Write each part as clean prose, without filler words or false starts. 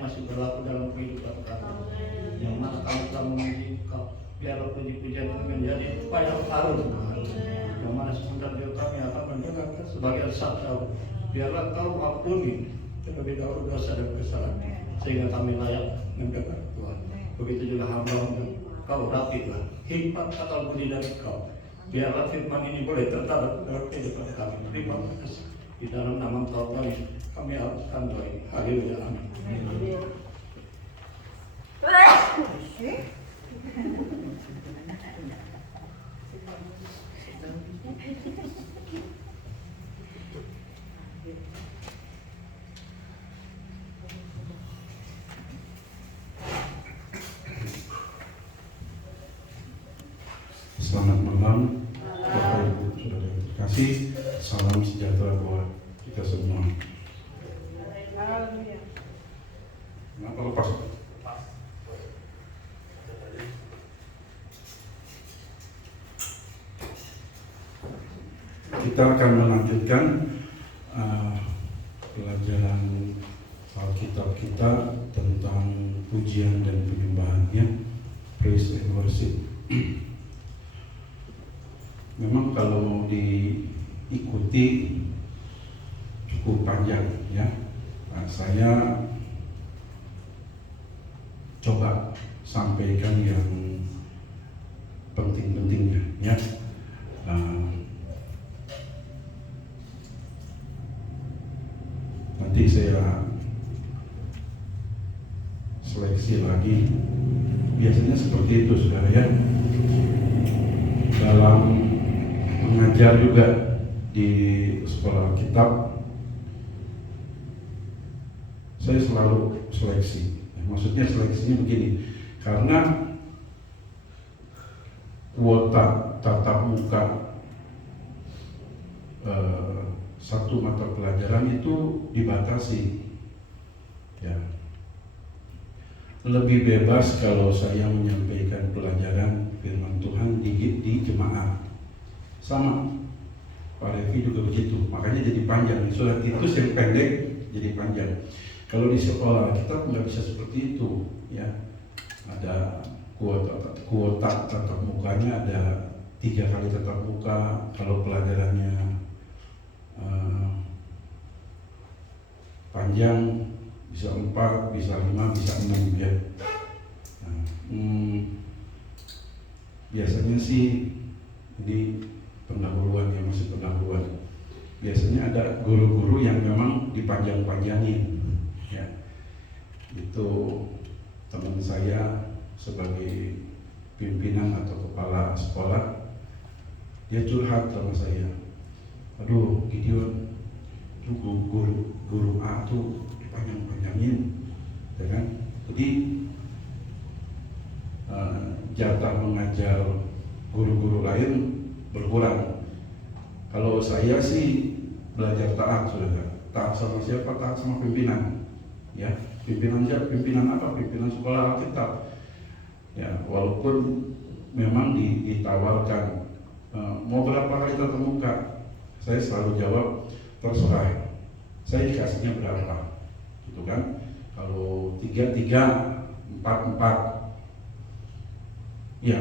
yang masih berlaku dalam kehidupan kami. Yang mana kami telah memuji Kau, biarlah puji-pujian kami menjadi upah yang harum, yang mana sebentar kami akan mendengarkan sebagian sabda. Biarlah Kau ampuni terlebih dahulu dosa dan kesalahan, sehingga kami layak mendengar Tuhan. Begitu juga hamba Kau rapilah hikmat atau budi dari Kau. Biarlah firman ini boleh tertanam dalam kehidupan kami. Terima kasih. Di dalam nama Kau kami haruskan doa ini. Haleluya. Amin. Selamat malam, Bapak Ibu Saudara yang terkasih. Salam sejahtera buat kita semua. Kenapa lepas? Kita akan melanjutkan pelajaran Alkitab kita tentang pujian dan penyembahannya, praise and worship. Memang kalau mau diikuti cukup panjang ya. Nah, saya coba sampaikan yang penting-pentingnya ya. Nanti saya seleksi lagi. Biasanya seperti itu saudara ya. Dalam mengajar juga di sekolah kitab, saya selalu seleksi. Maksudnya seleksinya begini, karena kuota tatap muka satu mata pelajaran itu dibatasi ya. Lebih bebas kalau saya menyampaikan pelajaran firman Tuhan di jemaat. Sama Pak Revi juga begitu, makanya jadi panjang. Surat Titus yang pendek jadi panjang. Kalau di sekolah kita nggak bisa seperti itu ya. Ada kuota tatap mukanya, ada 3 kali tatap muka. Kalau pelajarannya panjang bisa 4, bisa 5, bisa 6 ya. Nah, biasanya sih ini pendahuluan yang masih pendahuluan. Biasanya ada guru-guru yang memang dipanjang-panjangin ya. Itu teman saya sebagai pimpinan atau kepala sekolah, dia curhat sama saya, aduh Gideon, itu guru A tuh dipanjang-panjangin ya kan. Jadi jatah mengajar guru-guru lain berkurang. Kalau saya sih belajar taat, saudara. Taat sama siapa? Taat sama pimpinan. Ya, pimpinan siapa? Pimpinan apa? Pimpinan sekolah Alkitab. Ya, walaupun memang ditawarkan mau berapa kali tatap muka, saya selalu jawab terserah. Saya dikasihnya berapa, gitu kan? Kalau 3, 4, ya,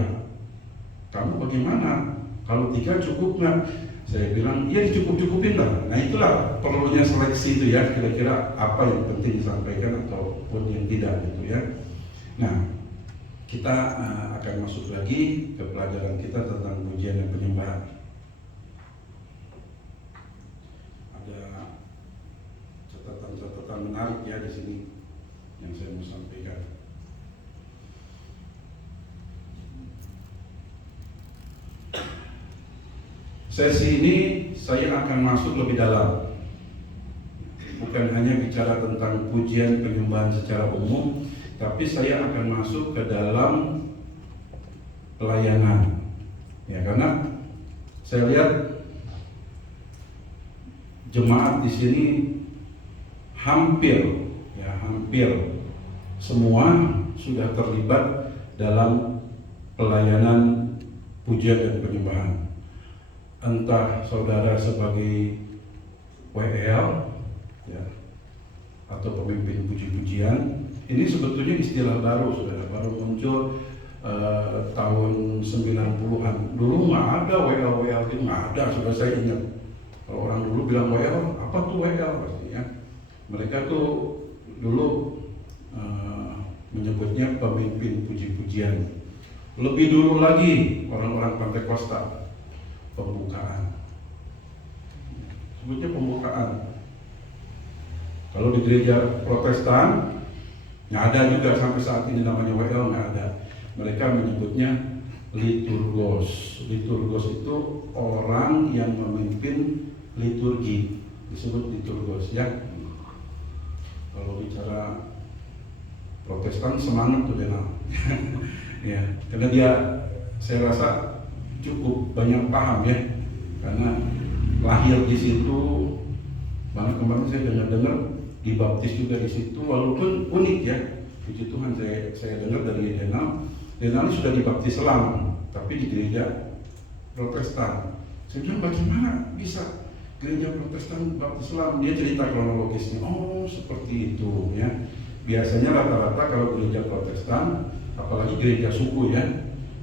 kamu bagaimana? Kalau 3 cukup nggak? Saya bilang, ya dicukup-cukupin lah. Nah itulah perlunya seleksi itu ya, kira-kira apa yang penting disampaikan ataupun yang tidak gitu ya. Nah, kita akan masuk lagi ke pelajaran kita tentang pujian dan penyembahan. Ada catatan-catatan menarik ya di sini yang saya mau sampaikan. Sesi ini saya akan masuk lebih dalam, bukan hanya bicara tentang pujian penyembahan secara umum, tapi saya akan masuk ke dalam pelayanan. Ya, karena saya lihat jemaat di sini hampir semua sudah terlibat dalam pelayanan pujian dan penyembahan. Entah saudara sebagai WL ya, atau pemimpin puji-pujian, Ini sebetulnya istilah baru, saudara, baru muncul tahun 90-an. Dulu nggak ada WL itu, nggak ada, sudah saya ingat. Kalau orang dulu bilang WL, apa tuh WL pastinya? Mereka tuh dulu menyebutnya pemimpin puji-pujian. Lebih dulu lagi orang-orang Pantekosta, pembukaan. Sebutnya pembukaan. Kalau di gereja Protestan nggak ada juga sampai saat ini namanya WL, nggak ada. Mereka menyebutnya liturgos. Liturgos itu orang yang memimpin liturgi, disebut liturgos ya. Kalau bicara Protestan semangat tuh Denal. Ya, karena dia saya rasa cukup banyak paham ya, karena lahir di situ. Bahkan kemarin saya dengar dibaptis juga di situ, walaupun unik ya. Puji Tuhan saya dengar dari Denal ini sudah dibaptis selang, tapi di gereja Protestan. Saya bilang bagaimana bisa gereja Protestan baptis selang? Dia cerita kronologisnya. Oh seperti itu ya. Biasanya rata-rata kalau gereja Protestan, apalagi gereja suku ya,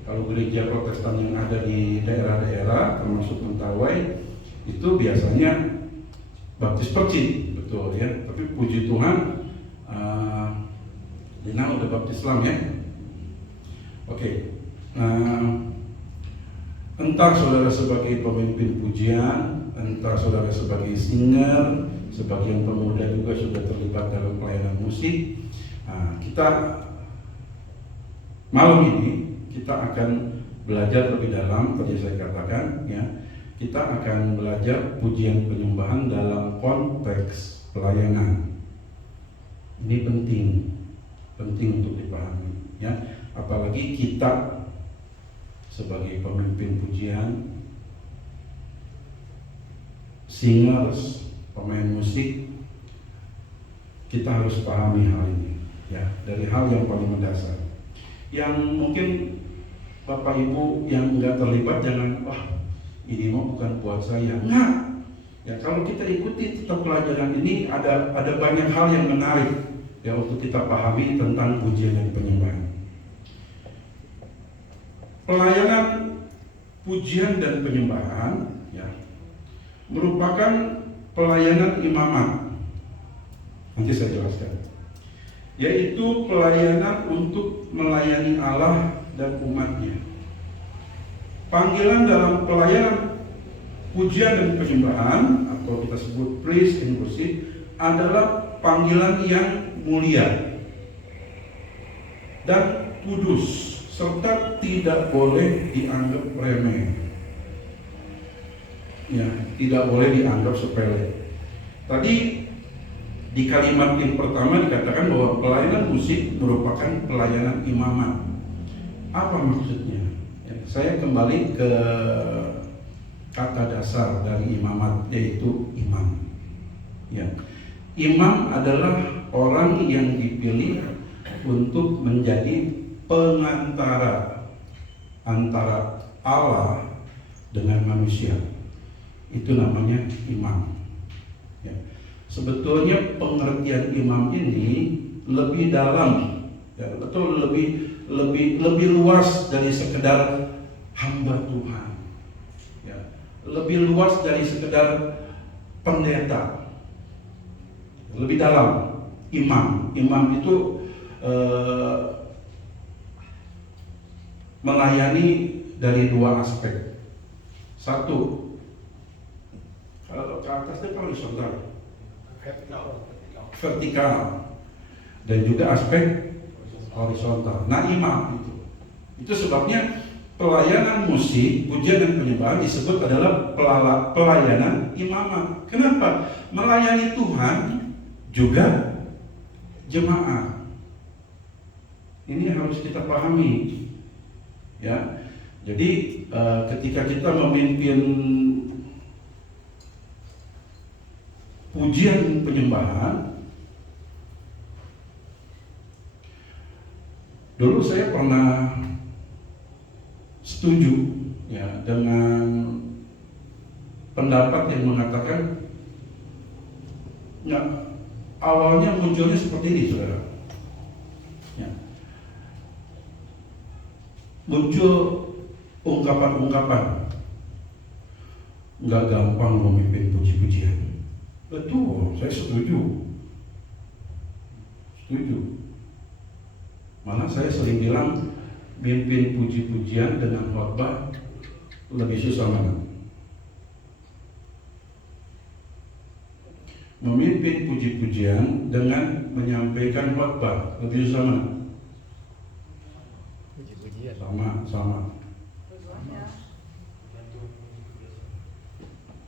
kalau gereja Protestan yang ada di daerah-daerah termasuk Mentawai itu biasanya baptis percik, betul ya. Tapi puji Tuhan, Lina udah baptis Islam ya. Oke, entah saudara sebagai pemimpin pujian, entah saudara sebagai singer, sebagian pemuda juga sudah terlibat dalam pelayanan musik. Kita malam ini kita akan belajar lebih dalam, tadi saya katakan ya, kita akan belajar pujian penyembahan dalam konteks pelayanan. Ini penting untuk dipahami ya, apalagi kita sebagai pemimpin pujian, singers, pemain musik, kita harus pahami hal ini ya, dari hal yang paling mendasar. Yang mungkin Bapak Ibu yang enggak terlibat jangan, wah ini mah bukan buat saya. Enggak. Ya kalau kita ikuti tetap pelajaran ini ada banyak hal yang menarik ya untuk kita pahami tentang pujian dan penyembahan. Pelayanan pujian dan penyembahan ya merupakan pelayanan imamat. Nanti saya jelaskan. Yaitu pelayanan untuk melayani Allah dan umatnya. Panggilan dalam pelayanan pujian dan penyembahan atau kita sebut praise and worship adalah panggilan yang mulia dan kudus serta tidak boleh dianggap remeh. Ya, tidak boleh dianggap sepele. Tadi di kalimat yang pertama dikatakan bahwa pelayanan musik merupakan pelayanan imamat. Apa maksudnya? Ya, saya kembali ke kata dasar dari imamat, yaitu imam. Ya, imam adalah orang yang dipilih untuk menjadi pengantara antara Allah dengan manusia. Itu namanya imam. Ya. Sebetulnya pengertian imam ini lebih dalam, ya, betul lebih luas dari sekedar hamba Tuhan, ya, lebih luas dari sekedar pendeta, lebih dalam. Imam itu melayani dari dua aspek. Satu, kalau ke atasnya horizontal, vertikal, dan juga aspek horizontal. Nah, imam itu sebabnya pelayanan musik, pujian dan penyembahan disebut adalah pelayanan imamat. Kenapa? Melayani Tuhan juga jemaat. Ini harus kita pahami, ya. Jadi ketika kita memimpin pujian penyembahan, dulu saya pernah setuju ya dengan pendapat yang mengatakan, ya, awalnya munculnya seperti ini, saudara. muncul ungkapan-ungkapan, nggak gampang memimpin puji-pujian. Betul, saya setuju. Malah saya sering bilang mimpin puji-pujian dengan khotbah lebih susah mana? Memimpin puji-pujian dengan menyampaikan khotbah lebih susah mana? Puji-pujian. Sama.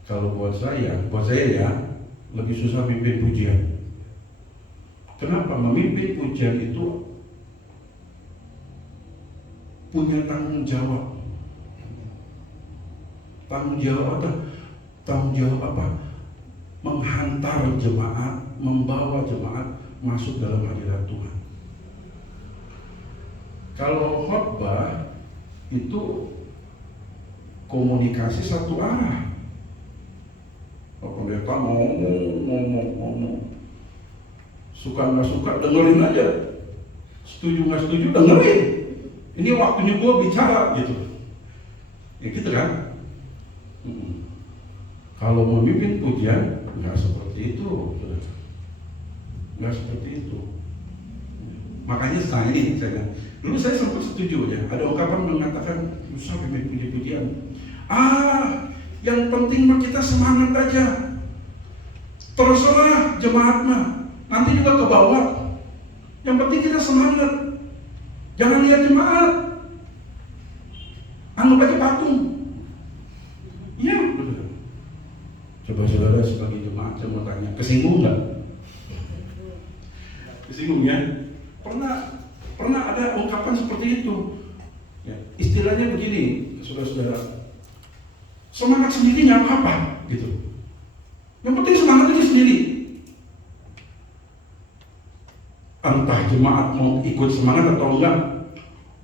Kalau buat saya ya lebih susah mimpin pujian. Kenapa? Memimpin pujian itu punya tanggung jawab. Tanggung jawab apa? Menghantar jemaat, membawa jemaat masuk dalam hadirat Tuhan. Kalau khotbah itu komunikasi satu arah. Pendeta ngomong, suka nggak suka dengerin aja, setuju nggak setuju dengerin. Ini waktunya gue bicara gitu, ya gitu kan? Kalau memimpin pujian nggak seperti itu, nggak seperti itu. Makanya saya bilang, dulu saya sempat setuju ya, ada ungkapan mengatakan susah memimpin pujian. Yang penting mah kita semangat aja. Terserah jemaat mah, nanti juga ke bawah. Yang penting kita semangat. Jangan lihat jemaat, anggap aja patung. Iya, betul. Coba saudara sebagai jemaat saya mau tanya, kesinggung nggak? Kesinggung ya? Pernah ada ungkapan seperti itu. Ya, istilahnya begini, saudara-saudara. Semangat sendiri nggak apa-apa, gitu. Yang penting semangat itu sendiri. Entah jemaat mau ikut semangat atau enggak,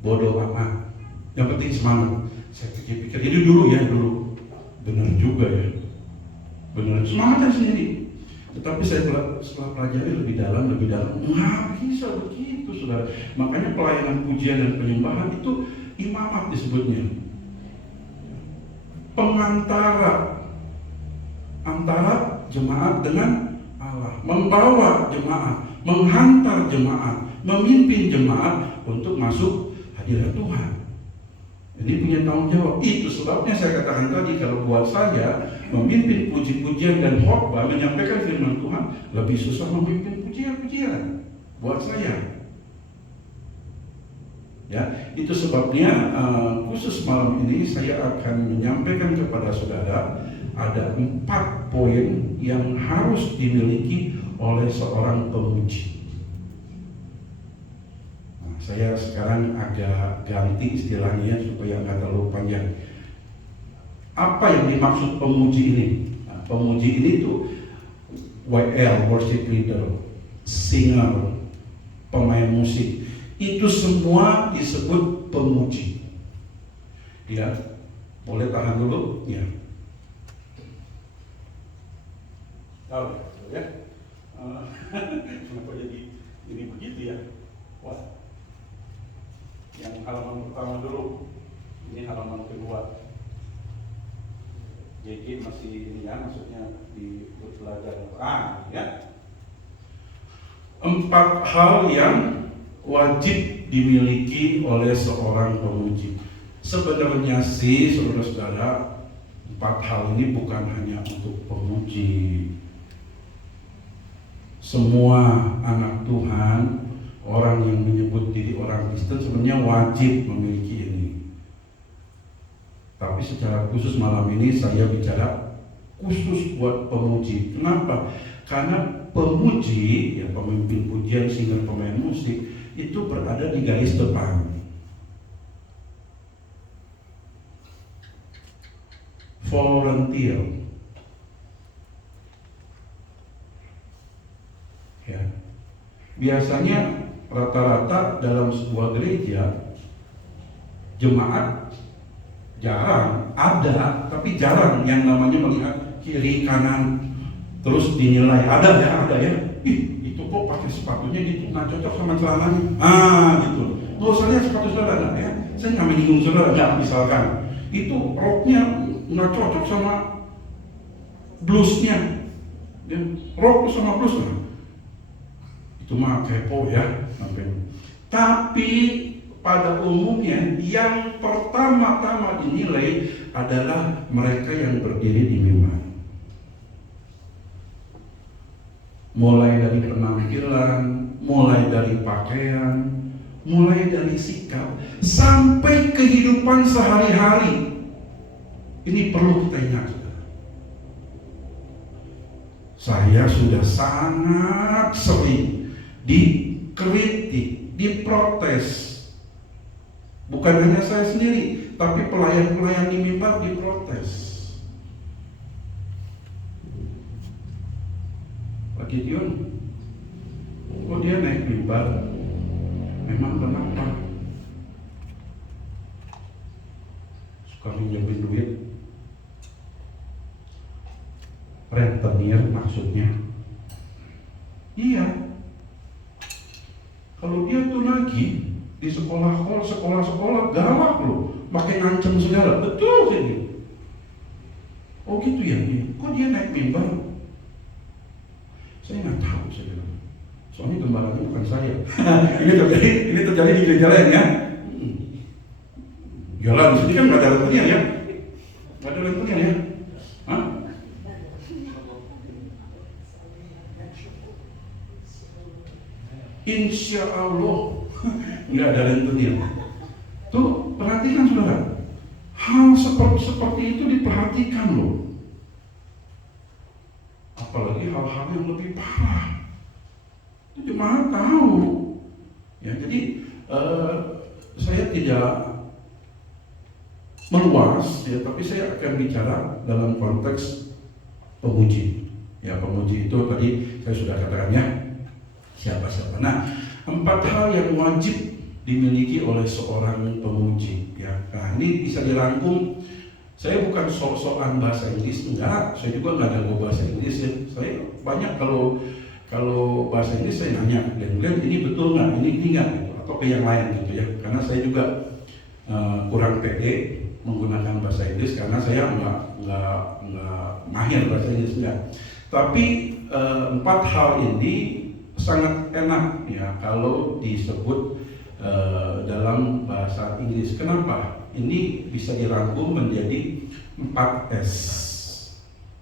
bodoh amat. Yang penting semangat. Saya pikir-pikir ini dulu. Benar juga ya. Benar, semangatnya sendiri. Tetapi saya setelah pelajari lebih dalam, nggak bisa begitu, saudara. Makanya pelayanan pujian dan penyembahan itu imamat disebutnya. Pengantara antara jemaat dengan Allah, membawa jemaat, menghantar jemaat, memimpin jemaat untuk masuk hadirat Tuhan. Ini punya tanggung jawab. Itu sebabnya saya katakan tadi, kalau buat saya memimpin puji-pujian dan khotbah, menyampaikan firman Tuhan lebih susah memimpin pujian-pujian buat saya. Ya, itu sebabnya khusus malam ini saya akan menyampaikan kepada saudara ada 4 poin yang harus dimiliki oleh seorang pemuji. Nah, saya sekarang agak ganti istilahnya supaya nggak terlalu panjang. Apa yang dimaksud pemuji ini? Nah, pemuji ini tuh WL, worship leader, singer, pemain musik. Itu semua disebut pemuji. Ya, boleh tahan dulu? Ya. Tahu ya? Kenapa jadi ini begitu ya? Wah. Yang halaman pertama dulu. Ini halaman kedua. Jadi masih ini ya, maksudnya di belajar. Ya. 4 hal yang wajib dimiliki oleh seorang pemuji. Sebenarnya sih, saudara-saudara, 4 hal ini bukan hanya untuk pemuji. Semua anak Tuhan, orang yang menyebut diri orang Kristen sebenarnya wajib memiliki ini. Tapi secara khusus malam ini saya bicara khusus buat pemuji. Kenapa? Karena pemuji, ya pemimpin pujian, singer, pemain musik, itu berada di garis depan. Volunteer. Ya. Biasanya rata-rata dalam sebuah gereja jemaat jarang ada, tapi jarang yang namanya melihat kiri kanan terus dinilai. Ada ya. Itu kok pakai sepatunya gitu, nggak cocok sama celananya. Gitu. Nggak usah lihat sepatu saudara ya. Saya nggak menyinggung saudara, nggak, misalkan itu roknya nggak cocok sama bluesnya, ya, rok sama blues, nah, itu mah kepo ya. Tapi pada umumnya yang pertama-tama dinilai adalah mereka yang berdiri di mimbar. Mulai dari penampilan, mulai dari pakaian, mulai dari sikap, sampai kehidupan sehari-hari. Ini perlu kita ingat. Saya sudah sangat sering dikritik, diprotes. Bukan hanya saya sendiri, tapi pelayan-pelayan di mimbar diprotes. Pak Gideon, kok dia naik mimbar? Memang kenapa? Suka minjemin duit? Rentenir maksudnya? Iya. Kalau dia tuh lagi di sekolah-sekolah galak loh, makin ngancem segala. Betul ini. Oh gitu ya, kok dia naik mimbar? Saya nggak tahu, saya bilang. Soalnya gembalanya bukan saya. ini terjadi di gereja lain ya. Jalan di sini kan nggak ada rentenir ya, nggak ada rentenir ya. Hah? Insya Allah nggak ada rentenir. Tuh perhatikan saudara, hal seperti itu diperhatikan loh. Apalagi hal-hal yang lebih parah. Itu jemaat tahu. Ya, jadi saya tidak meluas ya, tapi saya akan bicara dalam konteks pemuji. Ya, pemuji itu tadi saya sudah katakan ya, siapa-siapa. Nah, 4 hal yang wajib dimiliki oleh seorang pemuji. Ya, nah ini bisa dirangkum. Saya bukan sok-sokan bahasa Inggris, enggak. Saya juga nggak jago bahasa Inggris ya. Saya banyak kalau bahasa Inggris saya nanya, Glenn ini betul nggak? Ini nggak gitu, atau ke yang lain gitu ya. Karena saya juga kurang pede menggunakan bahasa Inggris karena saya nggak mahir bahasa Inggris enggak. Tapi 4 hal ini sangat enak ya kalau disebut dalam bahasa Inggris. Kenapa? Ini bisa dirangkum menjadi 4S.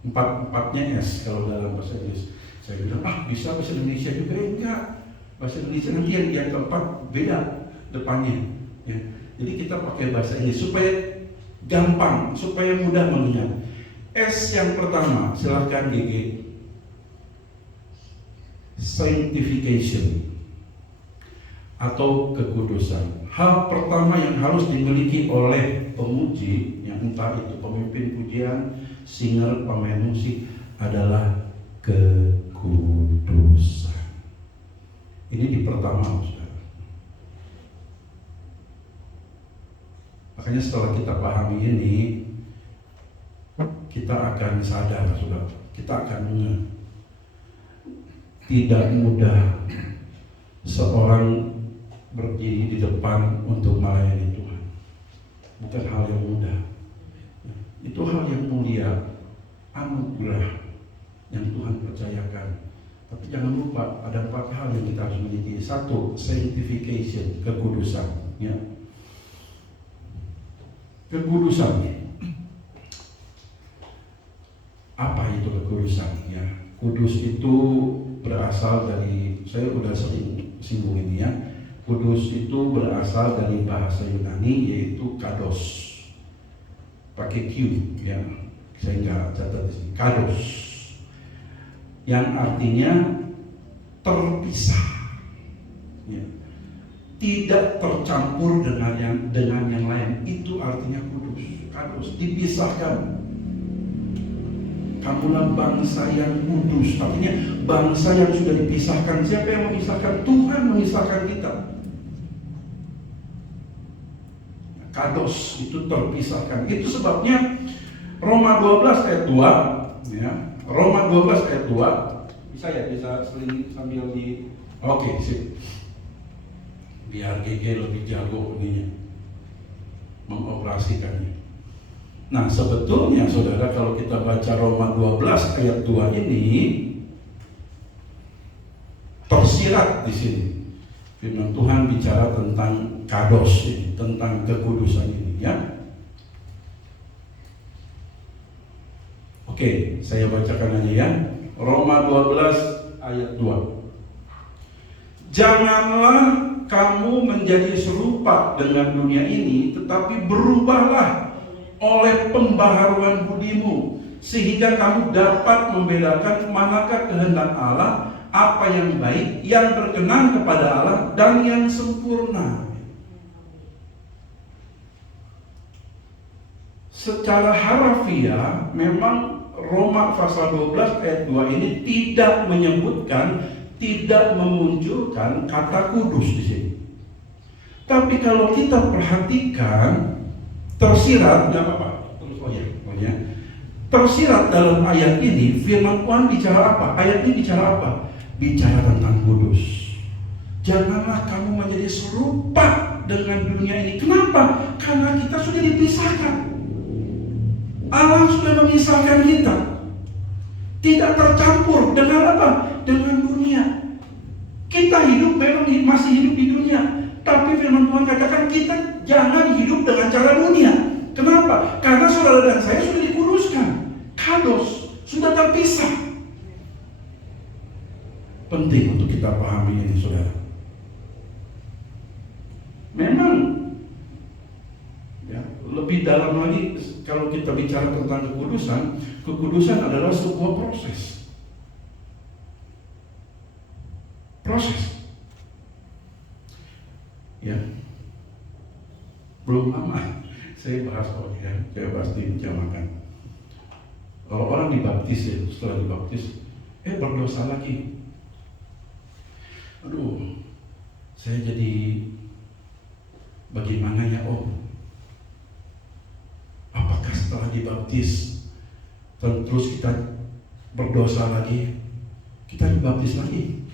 4-4-nya S kalau dalam bahasa Inggris. Saya bilang, bisa bahasa Indonesia juga? Enggak. Bahasa Indonesia nanti yang keempat beda depannya. Ya. Jadi kita pakai bahasa Inggris supaya gampang, supaya mudah mengingat. S yang pertama, silakan GG. Sanctification atau kekudusan. Hal pertama yang harus dimiliki oleh pemuji, yang entah itu pemimpin pujian, singer, pemain musik, adalah kekudusan. Ini di pertama, saudara. Makanya setelah kita pahami ini, kita akan sadar, saudara. Kita akan tidak mudah seorang berdiri di depan untuk melayani Tuhan. Bukan hal yang mudah. Itu hal yang mulia, anugerah yang Tuhan percayakan. Tapi jangan lupa ada 4 hal yang kita harus miliki. 1, sanctification, kekudusan. Ya. Kekudusan. Apa itu kekudusan? Ya. Kudus itu berasal dari, saya udah sering singgung ini ya. Kudus itu berasal dari bahasa Yunani yaitu kados, pakai Q ya, saya nggak catat di sini. Kados yang artinya terpisah, ya. Tidak tercampur dengan yang lain. Itu artinya kudus, kados, dipisahkan. Kamulah bangsa yang kudus, artinya bangsa yang sudah dipisahkan. Siapa yang memisahkan? Tuhan memisahkan kita. Kados itu terpisahkan. Itu sebabnya Roma 12 ayat 2 ya. Roma 12 ayat 2. Bisa seling sambil di. Oke, sip. Biar GG lebih jago ininya. mengoperasikannya. Nah, sebetulnya saudara, kalau kita baca Roma 12 ayat 2 ini tersirat di sini. Firman Tuhan bicara tentang kados ini, tentang kekudusan ini, ya. Oke, saya bacakan aja ya. Roma 12 ayat 2. Janganlah kamu menjadi serupa dengan dunia ini, tetapi berubahlah oleh pembaharuan budimu, sehingga kamu dapat membedakan manakah kehendak Allah, apa yang baik, yang berkenan kepada Allah, dan yang sempurna. Secara harafiah, memang Roma pasal 12 ayat 2 ini tidak menyebutkan, tidak memunculkan kata kudus di sini. Tapi kalau kita perhatikan, tersirat, nggak apa-apa, tersirat dalam ayat ini, firman Tuhan bicara apa? Ayat ini bicara apa? Bicara tentang kudus. Janganlah kamu menjadi serupa dengan dunia ini. Kenapa? Karena kita sudah dipisahkan. Allah sudah memisahkan kita. Tidak tercampur dengan apa? Dengan dunia. Kita hidup memang masih hidup di dunia, tapi firman Tuhan katakan kita jangan hidup dengan cara dunia. Kenapa? Karena saudara dan saya sudah dikuduskan. Kados, sudah terpisah. Penting untuk kita pahami ini, saudara. Memang ya, lebih dalam lagi kalau kita bicara tentang kekudusan, kekudusan adalah sebuah proses. Ya. Belum lama saya bahas dijamakan. Kalau orang dibaptis ya, setelah dibaptis, berdosa lagi. Aduh, saya jadi bagaimana ya Om? Apakah setelah dibaptis terus kita berdosa lagi? Kita dibaptis lagi?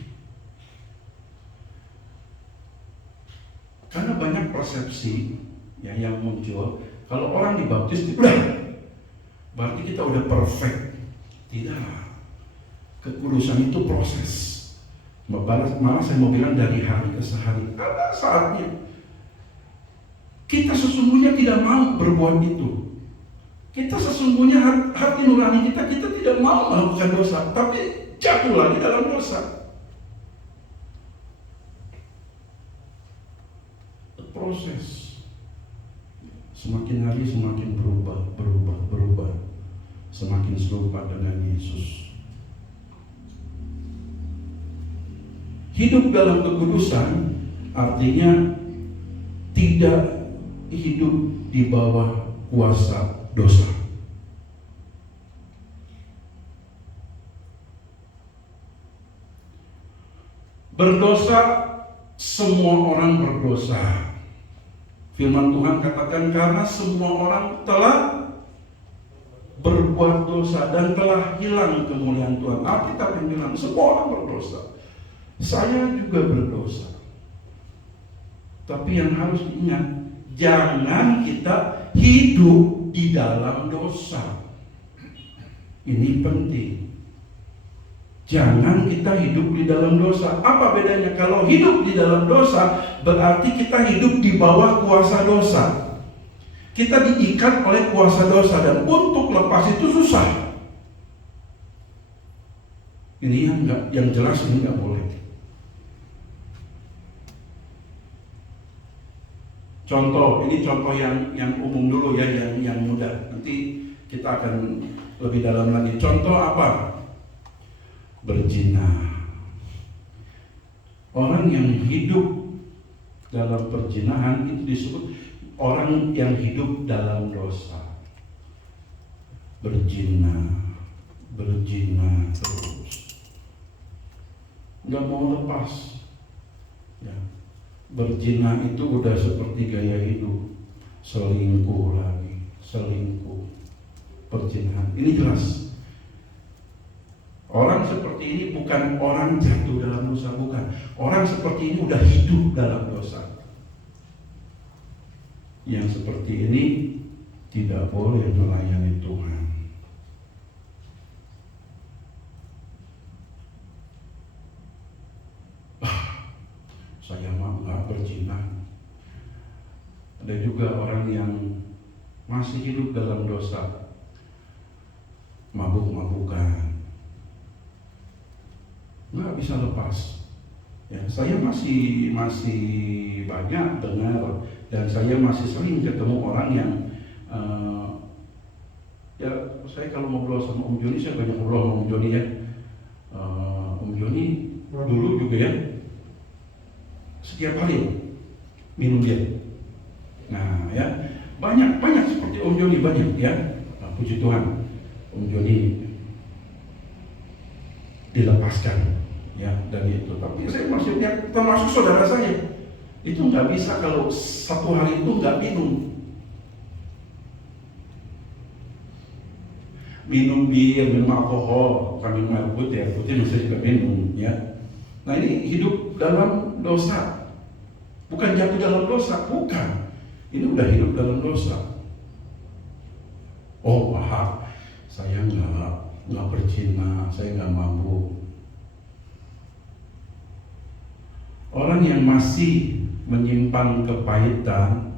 Karena banyak persepsi ya, yang muncul, kalau orang dibaptis berarti kita udah perfect. Tidak. Kekudusan itu proses. Malah saya mau bilang dari hari ke hari. Ada saatnya kita sesungguhnya tidak mau berbuat itu. Kita sesungguhnya hati nurani kita tidak mau melakukan dosa, tapi jatuh lagi dalam dosa. Proses. Semakin hari semakin berubah, semakin serupa dengan Yesus. Hidup dalam kekudusan artinya tidak hidup di bawah kuasa dosa. Berdosa, semua orang berdosa. Firman Tuhan katakan karena semua orang telah berbuat dosa dan telah hilang kemuliaan Tuhan. Alkitab bilang semua orang berdosa. Saya juga berdosa. Tapi yang harus diingat, jangan kita hidup di dalam dosa. Ini penting. Jangan kita hidup di dalam dosa. Apa bedanya? Kalau hidup di dalam dosa, berarti kita hidup di bawah kuasa dosa. Kita diikat oleh kuasa dosa dan untuk lepas itu susah. Ini yang jelas ini nggak boleh. Contoh, ini contoh yang umum dulu ya, yang mudah. Nanti kita akan lebih dalam lagi. Contoh apa? Berzina. Orang yang hidup dalam perzinahan itu disebut orang yang hidup dalam dosa. Berzina terus, nggak mau lepas. Ya. Berzina itu udah seperti gaya hidup, selingkuh lagi, perzinahan. Ini jelas. Orang seperti ini bukan orang jatuh dalam dosa, bukan. Orang seperti ini udah hidup dalam dosa. yang seperti ini tidak boleh melayani Tuhan. Saya mah nggak berzina. Ada juga orang yang masih hidup dalam dosa, mabuk-mabukan, nggak bisa lepas. Ya, saya masih banyak dengar dan saya masih sering ketemu orang yang ya saya kalau ngobrol sama Om Joni, saya banyak ngobrol sama Om Joni ya. Om Joni dulu juga ya setiap hari minum dia. Nah ya banyak seperti Om Joni banyak ya. Nah, puji Tuhan Om Joni dilepaskan ya dari itu. Tapi saya maksudnya termasuk saudara saya itu nggak bisa kalau satu hari itu nggak minum bir, minum alkohol, bukan minum air putih saya juga minum ya. Nah ini hidup dalam dosa. Bukan jatuh dalam dosa, bukan. Ini udah hidup dalam dosa. Oh, maaf, saya nggak berzina, saya nggak mabuk. Orang yang masih menyimpan kepahitan,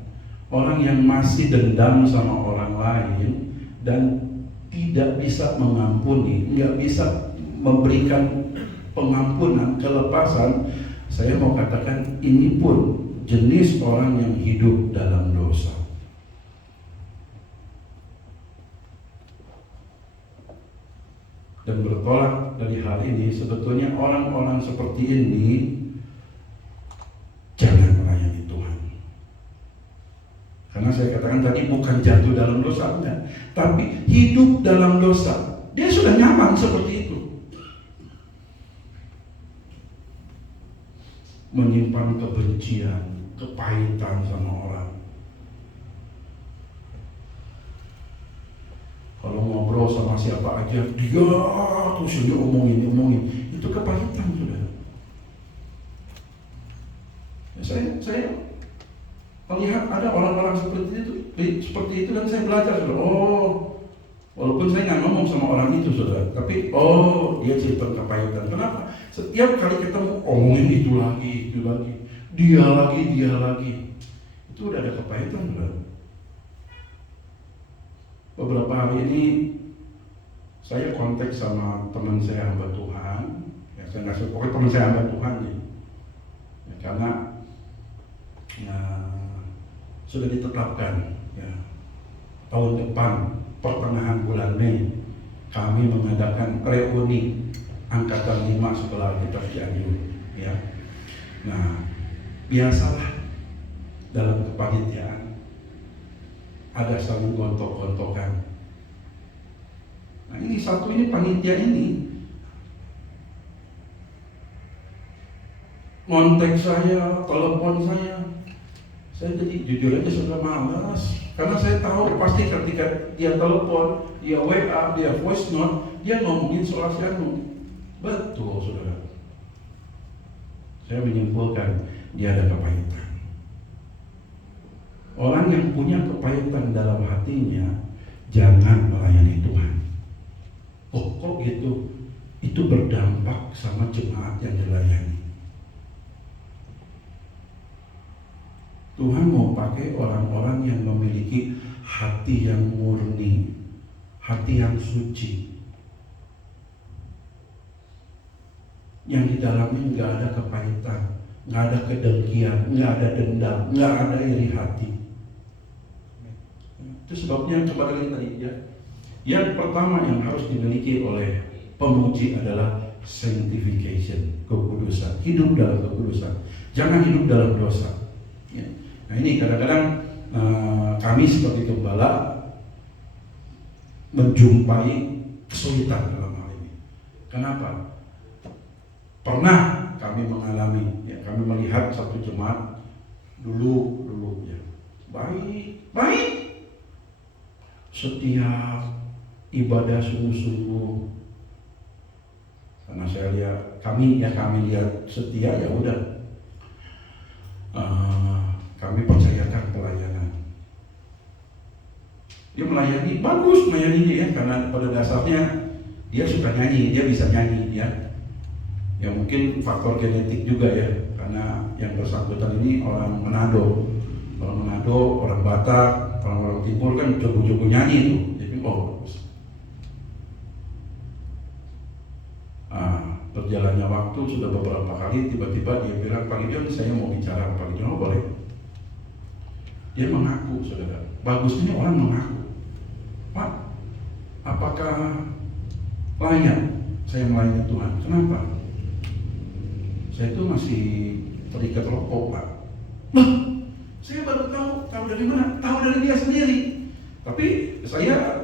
orang yang masih dendam sama orang lain dan tidak bisa mengampuni, nggak bisa memberikan pengampunan, kelepasan, saya mau katakan ini pun jenis orang yang hidup dalam dosa. Dan bertolak dari hal ini, sebetulnya orang-orang seperti ini jangan melayani Tuhan. Karena saya katakan tadi bukan jatuh dalam dosa, enggak, tapi hidup dalam dosa. Dia sudah nyaman seperti itu. Menyimpan kebencian, kepahitan sama orang. Kalau ngobrol sama siapa aja, dia terus dia omongin, itu kepahitan sudah. Ya, saya melihat ada orang-orang seperti itu dan saya belajar sudah. Oh, walaupun saya nggak ngomong sama orang itu sudah, tapi dia simpan kepahitan. Kenapa? Setiap kali ketemu omongin itu lagi, dia lagi. Itu udah ada kepahitan sudah. Beberapa hari ini saya kontak sama teman saya hamba Tuhan. Ya, saya nggak suka pokoknya teman saya hamba Tuhan ya. Karena ya, sudah ditetapkan ya, tahun depan pertengahan bulan Mei kami mengadakan reuni angkatan 5 sekolah kita Cianjur ya. Nah, biasalah dalam kepanitiaan ada saling gontok-gontokan. Nah, ini panitia ini ngontek saya, telepon saya jadi jujur aja sudah malas. Karena saya tahu pasti ketika dia telepon, dia WA, dia voice note, dia ngomongin soal si Anu. Betul saudara. Saya menyimpulkan dia ada kepahitan. Orang yang punya kepahitan dalam hatinya jangan melayani Tuhan. Kok gitu? Itu berdampak sama jemaat yang dilayani. Tuhan mau pakai orang-orang yang memiliki hati yang murni, hati yang suci, yang di dalamnya nggak ada kepahitan, nggak ada kedengkian, nggak ada dendam, nggak ada iri hati. Itu sebabnya kembali tadi ya. Yang pertama yang harus dimiliki oleh pemuji adalah sanctification, kekudusan, hidup dalam kekudusan. Jangan hidup dalam dosa. Ya. Nah ini kadang-kadang kami sebagai gembala menjumpai kesulitan dalam hal ini. Kenapa? Pernah kami mengalami, ya, kami melihat satu jemaat dulu ya, baik, setiap ibadah sungguh-sungguh. Karena saya lihat kami lihat setia, ya udah, kami percayakan pelayanan. Dia melayani, bagus melayaninya ya, karena pada dasarnya dia suka nyanyi, dia bisa nyanyi ya. Ya mungkin faktor genetik juga ya, karena yang bersangkutan ini orang Manado, orang Batak, orang Timur kan jago-jago nyanyi itu. Jadi bagus. Berjalannya waktu sudah beberapa kali, tiba-tiba dia bilang, Pak Gideon, saya mau bicara. Pak Gideon, oh boleh. Dia mengaku, saudara. Bagusnya orang mengaku. Pak, apakah layak saya melayani Tuhan? Kenapa? Saya itu masih terikat rokok, Pak. Lah, saya baru tahu dari mana? Tahu dari dia sendiri. Tapi saya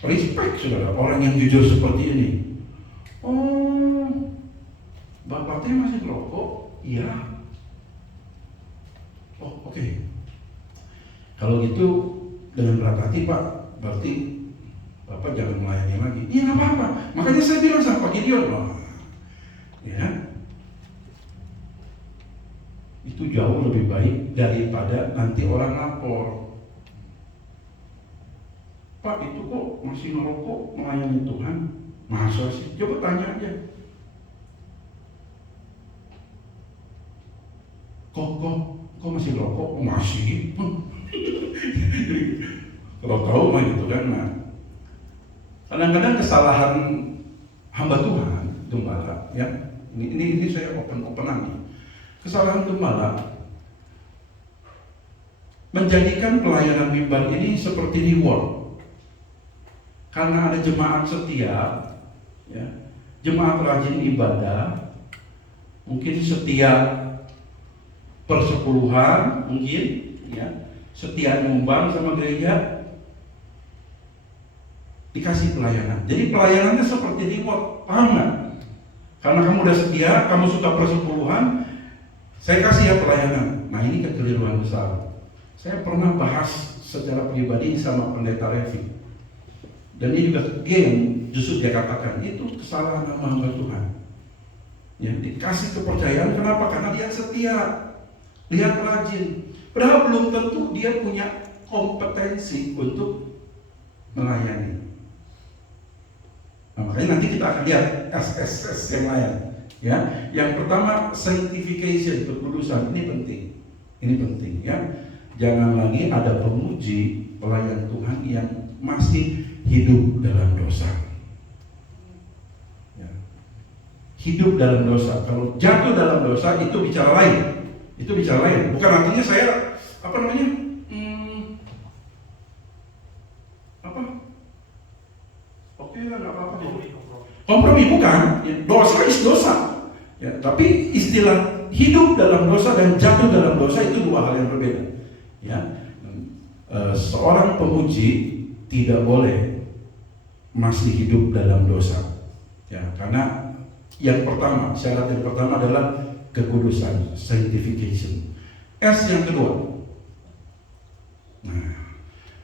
respect, saudara, orang yang jujur seperti ini. Oh, bapaknya masih merokok? Iya. Oh, oke. Kalau gitu dengan berat hati, Pak, berarti Bapak jangan melayani lagi. Iya, nggak apa-apa. Makanya saya bilang sama Pak Gideon, ya, itu jauh lebih baik daripada nanti orang lapor. Pak, itu kok masih merokok melayani Tuhan? Masa sih? Coba tanya aja. Kok masih merokok? Oh, masih. Kalau tahu mah itu kan. Nah, kadang-kadang kesalahan hamba Tuhan, gembala, ya. Ini saya open lagi. Kesalahan gembala menjadikan pelayanan mimbar ini seperti reward. Karena ada jemaat setia, ya, jemaat rajin ibadah, mungkin setia persepuluhan, mungkin, ya, setia nyumbang sama gereja, dikasih pelayanan. Jadi pelayanannya seperti reward, paham nggak? Karena kamu udah setia, kamu suka persepuluhan, saya kasih ya pelayanan. Nah, ini kekeliruan besar. Saya pernah bahas secara pribadi sama pendeta Revi. Dan ini juga justru dia katakan itu kesalahan hamba Tuhan. Ya, dikasih kepercayaan, kenapa? Karena dia setia, dia rajin. Padahal belum tentu dia punya kompetensi untuk melayani. Nah, makanya nanti kita akan lihat SSS yang lain. Ya, yang pertama sanctification, kekudusan, ini penting. Ini penting ya. Jangan lagi ada pemuji pelayan Tuhan yang masih hidup dalam dosa. Ya. Hidup dalam dosa. Kalau jatuh dalam dosa itu bicara lain. Itu bicara lain. Bukan artinya saya Oke lah, nggak apa-apa. Kompromi bukan. Ya, dosa is dosa. Ya, tapi istilah hidup dalam dosa dan jatuh dalam dosa itu dua hal yang berbeda. Ya, seorang pemuji tidak boleh masih hidup dalam dosa. Ya, karena yang pertama, syarat yang pertama adalah kekudusan, sanctification. S yang kedua. Nah,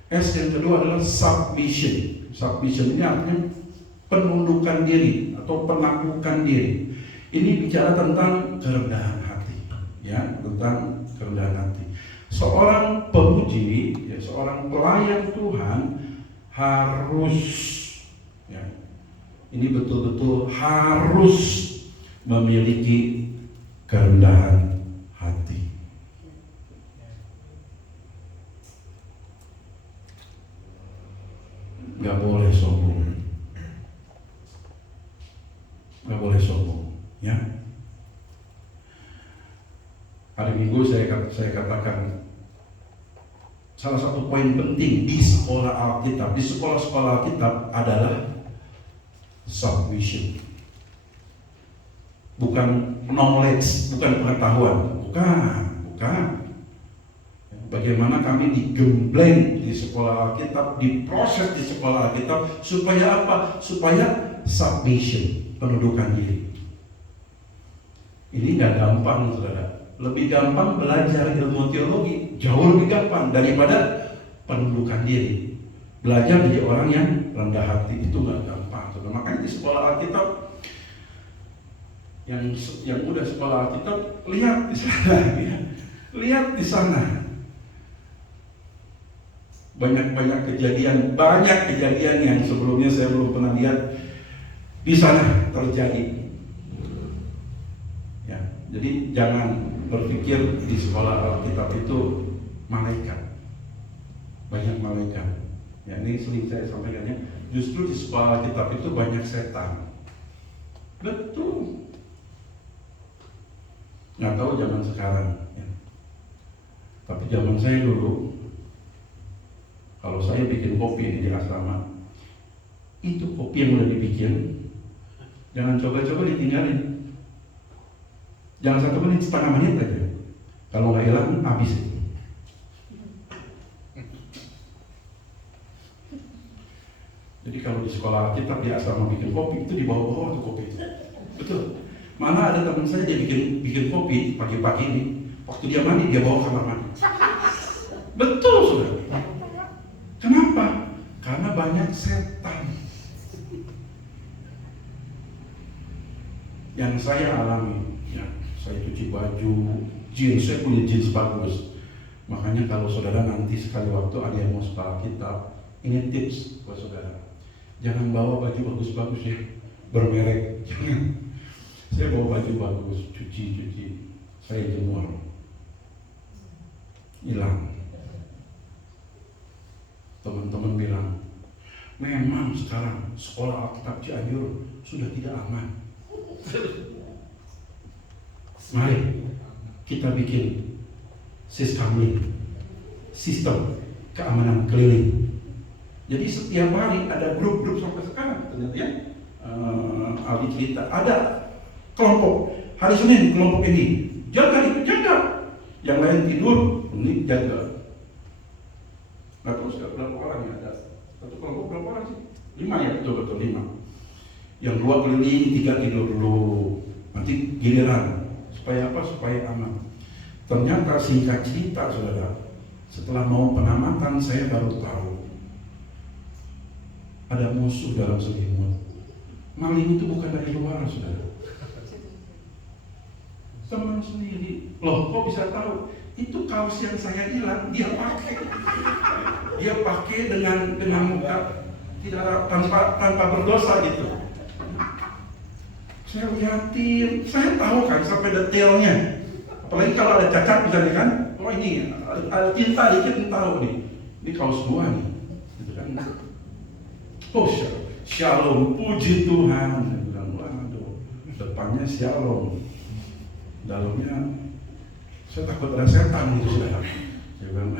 S yang kedua adalah submission. Submission ini artinya penundukan diri atau penaklukan diri. Ini bicara tentang kerendahan hati, ya, tentang kerendahan hati. Seorang pemuji, ya, seorang pelayan Tuhan harus, ya, ini betul-betul harus memiliki kerendahan hati. Gak boleh sombong, gak boleh sombong, ya. Hari Minggu saya katakan salah satu poin penting di sekolah Alkitab, di sekolah-sekolah Alkitab adalah submission. Bukan knowledge, bukan pengetahuan, bukan. Bagaimana kami digembleng di sekolah Alkitab, diproses di sekolah Alkitab supaya apa? Supaya submission, penundukan diri. Ini nggak gampang, saudara. Lebih gampang belajar ilmu teologi, jauh lebih gampang daripada penundukan diri. Belajar jadi orang yang rendah hati itu nggak gampang. Makanya di sekolah Alkitab, yang udah sekolah Alkitab, lihat di sana, ya. Lihat di sana. banyak kejadian yang sebelumnya saya belum pernah lihat di sana terjadi. Ya, jadi jangan berpikir di sekolah Alkitab itu malaikat, banyak malaikat. Ya, ini sering saya sampaikannya. Justru di sekolah Alkitab itu banyak setan. Betul. Nggak tahu zaman sekarang. Ya. Tapi zaman saya dulu, kalau saya bikin kopi di asrama, itu kopi yang udah dibikin, jangan coba-coba ditinggalin. Jangan 1 menit, setengah menit aja. Kalau nggak hilang, habis. Jadi kalau di sekolah kita di asrama bikin kopi, itu dibawa-bawa tuh kopi. Betul. Mana ada teman saya dia bikin kopi pagi-pagi ini, waktu dia mandi dia bawa kamar mandi. Betul, saudara. Kenapa? Karena banyak setan. Yang saya alami, ya, saya cuci baju, jeans, saya punya jeans bagus. Makanya kalau saudara nanti sekali waktu ada yang mau sekolah kitab, ini tips buat saudara. Jangan bawa baju bagus-bagus ya, bermerek. Jangan. Saya bawa baju bagus, cuci, saya jemur, hilang. Teman-teman bilang, memang sekarang sekolah Alkitab Cianjur sudah tidak aman. Mari kita bikin sistem keamanan keliling. Jadi setiap hari ada grup-grup sampai sekarang ternyata ya. Aldi cerita ada kelompok hari Senin kelompok ini jaga, yang lain tidur ini jaga. Nggak tahu berapa orang yang ada satu kelompok berapa orang sih? 5 ya, betul 5. Yang 2 keliling, 3 tidur dulu, nanti giliran supaya apa? Supaya aman. Ternyata singkat cerita saudara, setelah mau penamatan saya baru tahu ada musuh dalam selimut. Maling itu bukan dari luar, saudara. Teman sendiri. Loh, kok bisa tahu? Itu kaos yang saya hilang, dia pakai. Dia pakai dengan muka tidak tanpa berdosa gitu. Saya lihatin, saya tahu kan sampai detailnya. Apalagi kalau ada cacat misalnya kan, oh ini ada tinta dikit tahu nih. Ini kaos gua nih. Gitu kan. Oh, shalom, puji Tuhan. Saya bilang, waduh, depannya shalom, dalamnya saya takut ada setan gitu saudara. Saya bilang,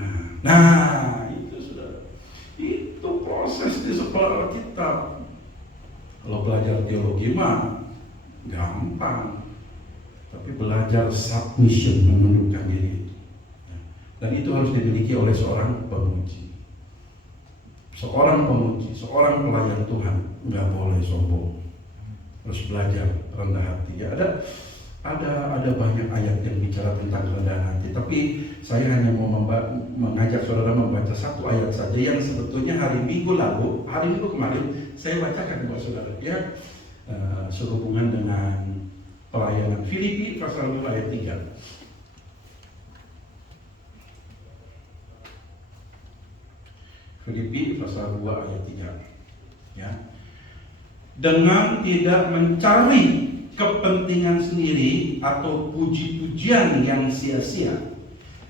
nah itu saudara, itu proses di sekolah Alkitab. Kalau belajar teologi mah gampang, tapi belajar submission, menundukkan diri, dan itu harus dimiliki oleh seorang pemuji. Seorang pemuji, seorang pelayan Tuhan nggak boleh sombong, harus belajar rendah hati. Ya, ada banyak ayat yang bicara tentang kerendahan hati, tapi saya hanya mau mengajak saudara membaca satu ayat saja yang sebetulnya hari Minggu kemarin saya bacakan buat saudara. Ya, sehubungan dengan pelayanan. Filipi pasal 2 ayat 3. Filipi pasal 2 ayat 3. Ya. Dengan tidak mencari kepentingan sendiri atau puji-pujian yang sia-sia.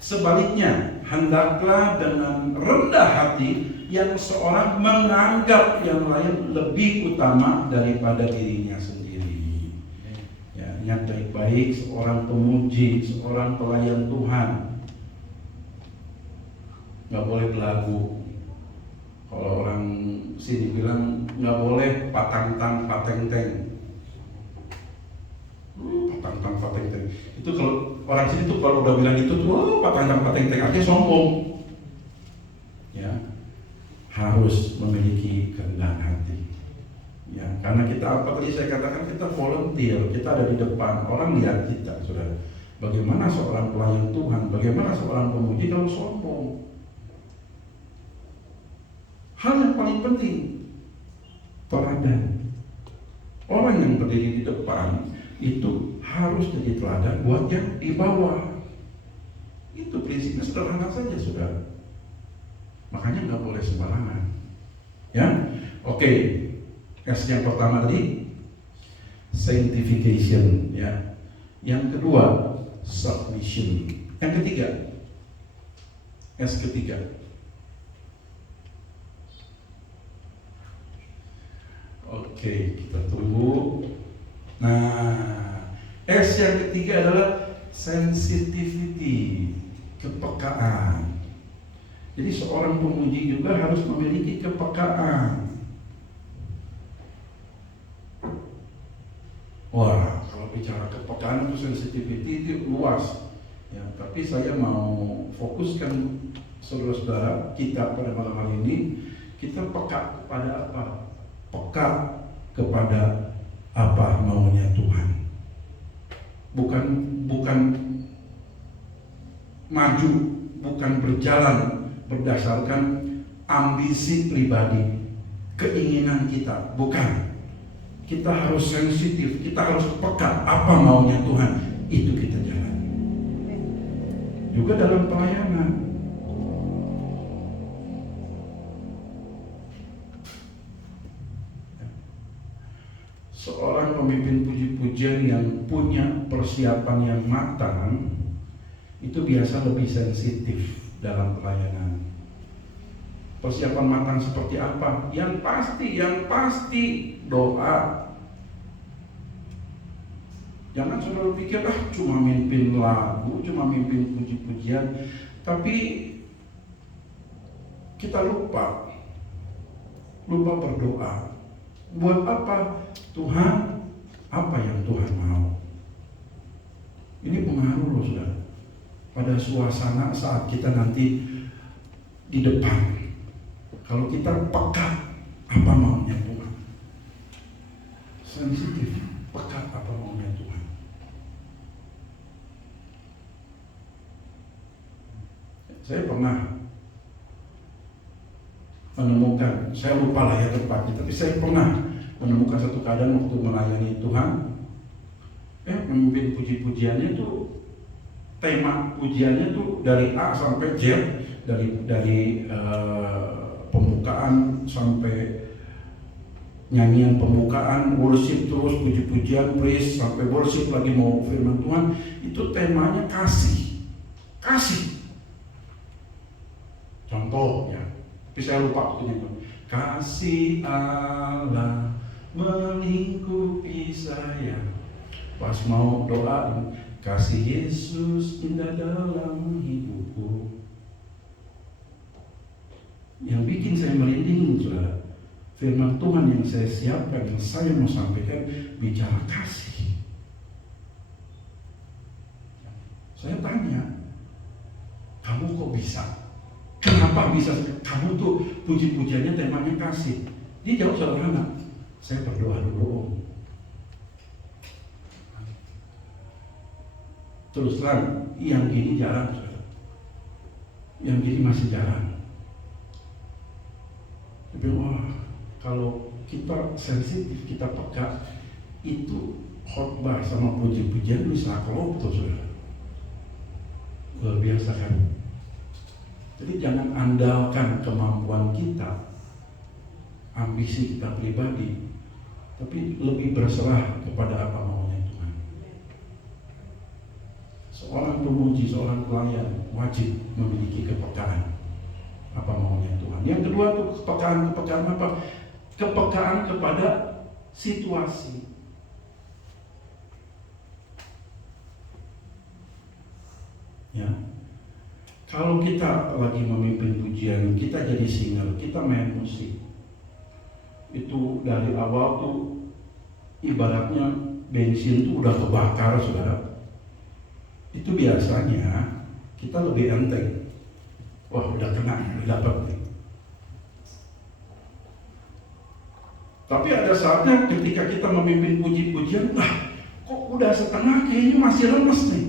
Sebaliknya, hendaklah dengan rendah hati yang seorang menganggap yang lain lebih utama daripada dirinya sendiri. Ya, yang baik-baik seorang pemuji, seorang pelayan Tuhan nggak boleh belagu. Kalau orang sini bilang nggak boleh patang-tang pateng-teng. Patang-tang pateng-teng. Itu kalau orang sini tuh kalau udah bilang itu tuh patang-tang pateng-teng aja sombong. Ya, harus memiliki kerendahan hati. Ya, karena kita apa tadi saya katakan kita volunteer, kita ada di depan, orang lihat kita, saudara. Bagaimana seorang pelayan Tuhan, bagaimana seorang pemuji kalau sombong? Hal yang paling penting, teladan. Orang yang berdiri di depan itu harus jadi teladan buat yang di bawah. Itu prinsipnya sederhana saja, saudara. Makanya nggak boleh sembarangan. Ya, oke. S yang pertama tadi sanctification, ya. Yang kedua submission. Yang ketiga, S ketiga, oke, kita tunggu. Nah, S yang ketiga adalah sensitivity, kepekaan. Jadi seorang pemuji juga harus memiliki kepekaan. Wah, kalau bicara kepekaan itu sensitivity itu luas. Ya, tapi saya mau fokuskan saudara-saudara kita pada malam hari ini. Kita peka kepada apa? Peka kepada apa maunya Tuhan. Bukan maju, bukan berjalan berdasarkan ambisi pribadi, keinginan kita, bukan. Kita harus sensitif, kita harus peka apa maunya Tuhan, itu kita jalan. Juga dalam pelayanan. Seorang pemimpin puji-pujian yang punya persiapan yang matang itu biasa lebih sensitif dalam pelayanan. Persiapan matang seperti apa? Yang pasti doa. Jangan saudara pikir cuma mimpin lagu, cuma mimpin puji-pujian, tapi kita lupa berdoa. Buat apa? Tuhan, apa yang Tuhan mau? Ini pengaruh loh saudara pada suasana saat kita nanti di depan. Kalau kita peka apa maunya Tuhan, sensitif, peka apa maunya Tuhan. Saya pernah menemukan, saya lupa lah ya tempatnya, tapi saya pernah menemukan satu keadaan waktu melayani Tuhan, memimpin puji-pujiannya itu, tema pujiannya tuh dari A sampai Z, dari pembukaan sampai nyanyian pembukaan, worship terus, puji-pujian, praise, sampai worship lagi mau firman Tuhan, itu temanya kasih. Contohnya, tapi saya lupa waktunya. Kasih Allah melingkupi saya. Pas mau doa, kasih Yesus indah dalam hidupku. Yang bikin saya merinding, saudara, firman Tuhan yang saya siapkan, yang saya mau sampaikan, bicara kasih. Saya tanya, kamu kok bisa? Kenapa bisa? Kamu tuh puji-pujiannya temanya kasih. Dia jawab sederhana, saya berdoa dulu Om. Terus terang, yang gini jarang, saudara. Yang gini masih jarang. Tapi wah, kalau kita sensitif, kita peka, itu khotbah sama puji-pujian bisa klop tuh saudara. Luar biasa kan? Jadi jangan andalkan kemampuan kita, ambisi kita pribadi, tapi lebih berserah kepada apa maunya Tuhan. Seorang pemuji, seorang pelayan wajib memiliki kepekaan apa maunya Tuhan. Yang kedua tuh kepekaan apa? Kepekaan kepada situasi. Ya. Kalau kita lagi memimpin pujian, kita jadi singer, kita main musik, itu dari awal tuh ibaratnya bensin tuh udah kebakar saudara. Itu biasanya kita lebih enteng. Wah udah kena, udah dapat nih. Tapi ada saatnya ketika kita memimpin puji-pujian, kok udah setengah kayaknya masih lemes nih.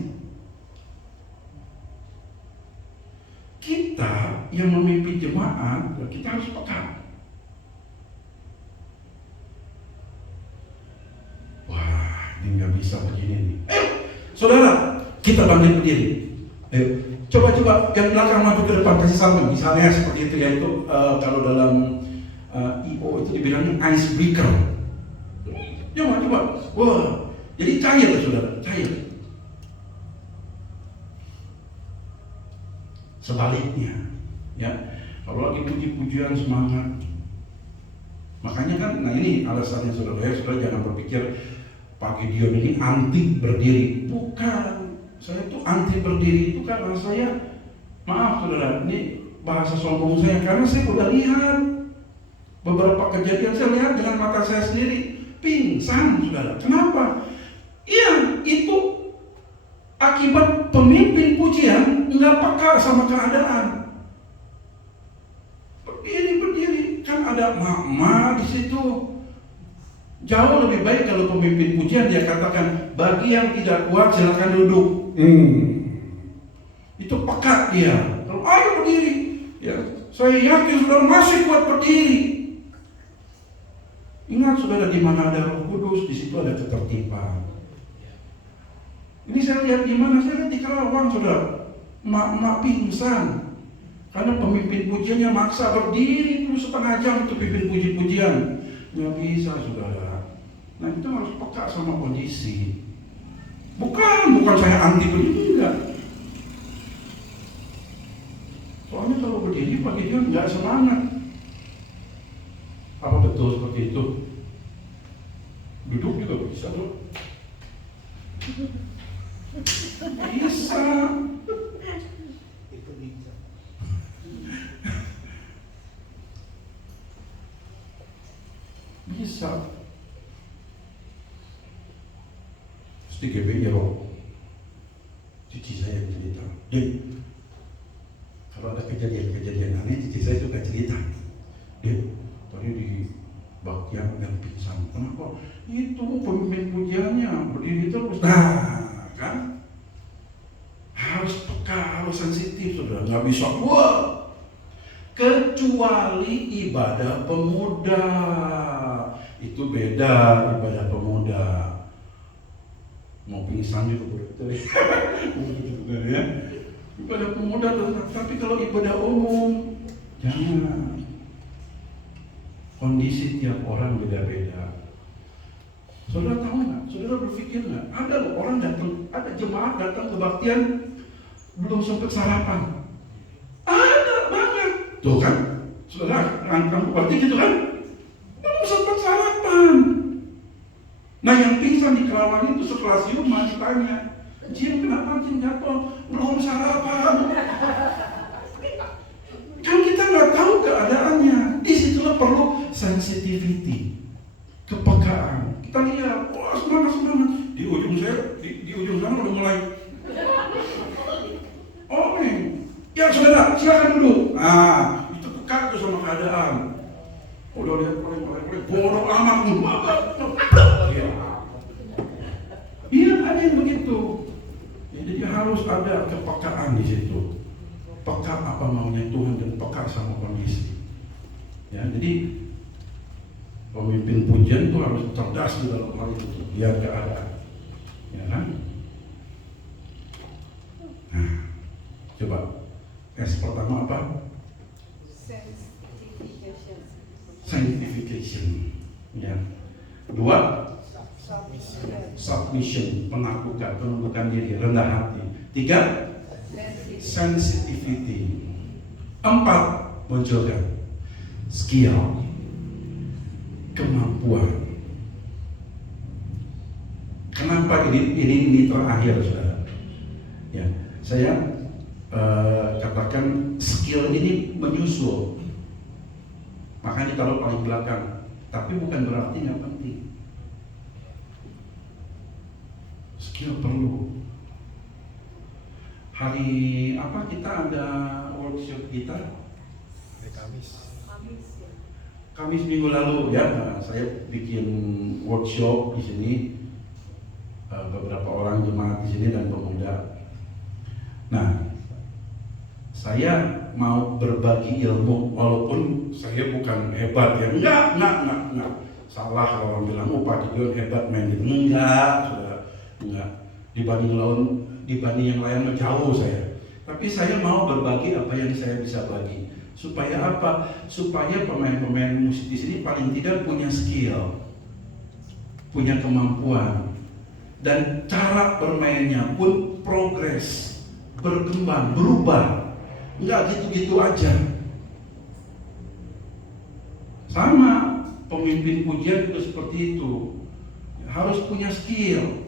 Kita yang memimpin jemaat, kita harus peka. Wah, ini nggak bisa begini nih. Saudara, kita bangkit berdiri. Ayo, coba yang belakang maju ke depan kasih salam. Misalnya seperti itu ya, itu kalau dalam IO itu dibilangnya icebreaker. Coba, wah, jadi cair saudara, cair. Sebaliknya, ya, kalau lagi puji-pujian semangat, makanya kan, nah ini alasannya saudara jangan berpikir Pak Gideon ini anti berdiri. Bukan, saya tuh anti berdiri itu karena saya, maaf saudara, ini bahasa sombong saya, karena saya udah lihat beberapa kejadian, saya lihat dengan mata saya sendiri, pingsan saudara. Kenapa? Iya, itu akibat pemimpin pujian nggak peka sama keadaan. Berdiri, kan ada mak-mak di situ. Jauh lebih baik kalau pemimpin pujian dia katakan, bagi yang tidak kuat silakan duduk. Itu peka dia. Kalau ayo berdiri, ya saya yakin saudara masih kuat berdiri. Ingat saudara, di mana ada Roh Kudus, di situ ada ketertiban. Ini saya lihat di mana? Saya lihat di Karawang saudara, mak-mak pingsan karena pemimpin pujiannya maksa berdiri terus setengah jam untuk pimpin puji-pujian. Nggak bisa saudara. Nah itu harus peka sama kondisi. Bukan saya anti berdiri, enggak. Soalnya kalau berdiri pagi dia nggak semangat. Apa betul seperti itu? Duduk juga bisa loh. Bisa. Bisa. Terus di GBI roh, cici saya cerita, kalau ada kejadian aneh, cici saya suka cerita. Tadi di bagian yang pingsan, kenapa? Itu pemimpin pujiannya berdiri terus. Nah, kan? Harus peka, harus sensitif, saudara. Nggak bisa, wah. Kecuali ibadah pemuda. Itu beda ibadah pemuda. Mau pingsan juga boleh. Ya. Ibadah pemuda, tapi kalau ibadah umum, jangan. Kondisi tiap orang beda-beda. Saudara tahu nggak? Saudara berpikir nggak? Ada loh orang datang, ada jemaat datang kebaktian belum sempat sarapan. Ada banget. Tuh kan? Saudara rangkang kebaktian gitu kan? Belum sempat sarapan. Nah yang pingsan di Karawang itu setelah siuman ditanya, Jin kenapa Jin jatuh? Belum sarapan. Kan kita nggak tahu keadaannya. Disitulah perlu sensitivity, kepekaan. Kita lihat, wah semangat. Di ujung sana udah mulai. Oh ya saudara, silakan duduk. Nah, itu peka tuh sama keadaan. Udah lihat paling bodoh amat Iya ada yang begitu. Ya, jadi harus ada kepekaan di situ. Peka apa maunya Tuhan dan peka sama kondisi. Ya, jadi pemimpin pujian itu harus cerdas di dalam hal itu, lihat keadaan. Ya kan? Nah, coba S pertama apa? Sanctification. Ya. Kedua, submission, penundukan diri, rendah hati. Tiga, sensitivity. Empat, munculkan skill, kemampuan. Kenapa ini terakhir, saudara? Ya, saya katakan skill ini menyusul. Makanya kalau paling belakang, tapi bukan berarti nggak penting. Skill perlu. Hari apa kita ada workshop kita? Kamis minggu lalu ya, saya bikin workshop di sini, beberapa orang jemaat di sini dan pemuda. Nah, saya mau berbagi ilmu walaupun saya bukan hebat ya, enggak. Salah kalau orang bilang Pak Gideon hebat main gitu, enggak. Dibanding yang lain jauh saya. Tapi saya mau berbagi apa yang saya bisa bagi. Supaya apa? Supaya pemain-pemain musik di sini paling tidak punya skill, punya kemampuan, dan cara bermainnya pun progres, berkembang, berubah. Enggak gitu-gitu aja. Sama pemimpin pujian juga seperti itu. Harus punya skill.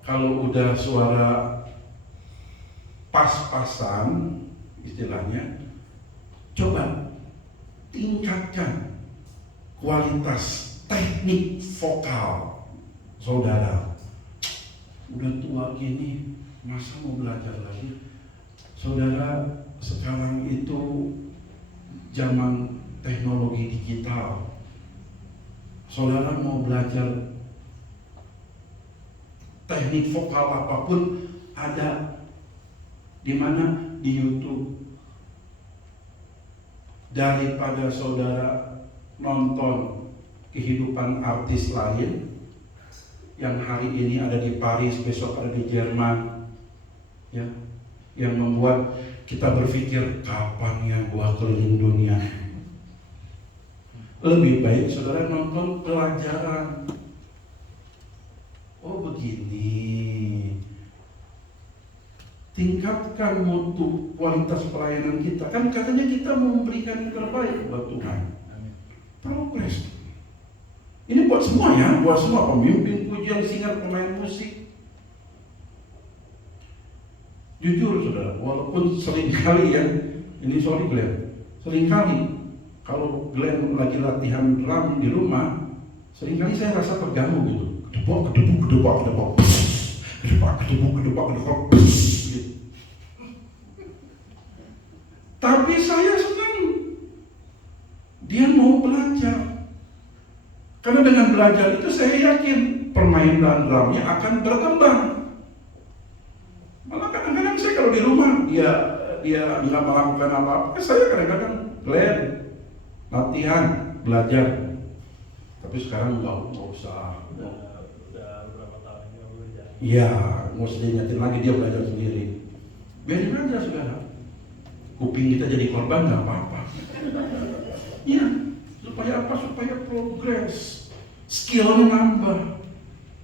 Kalau udah suara pas-pasan istilahnya, coba tingkatkan kualitas teknik vokal saudara. Udah tua gini, masa mau belajar lagi? Saudara, sekarang itu zaman teknologi digital. Saudara mau belajar teknik vokal apapun, ada di mana? Di YouTube. Daripada saudara nonton kehidupan artis lain yang hari ini ada di Paris, besok ada di Jerman, ya, yang membuat kita berpikir kapan ya gua keliling dunia. Lebih baik saudara nonton pelajaran. Oh begini, tingkatkan mutu kualitas pelayanan kita. Kan katanya kita mau memberikan yang terbaik buat Tuhan. Progres. Ini buat semua ya, buat semua pemimpin pujian, singer, pemain musik. Jujur saudara, walaupun seringkali ya, ini sorry Glenn, seringkali kalau Glenn lagi latihan drum di rumah, seringkali saya rasa terganggu gitu. Kedebak, gitu. Tapi saya senang dia mau belajar, karena dengan belajar itu saya yakin permainan drumnya akan berkembang. Malah kadang-kadang saya kalau di rumah dia nggak melakukan apa-apa, saya kadang-kadang Glenn latihan belajar. Tapi sekarang nggak usah. Iya, mau diingetin lagi dia belajar sendiri. Biarin aja saudara. Kuping kita jadi korban nggak apa-apa. Iya, supaya apa? Supaya progres, skillnya nambah.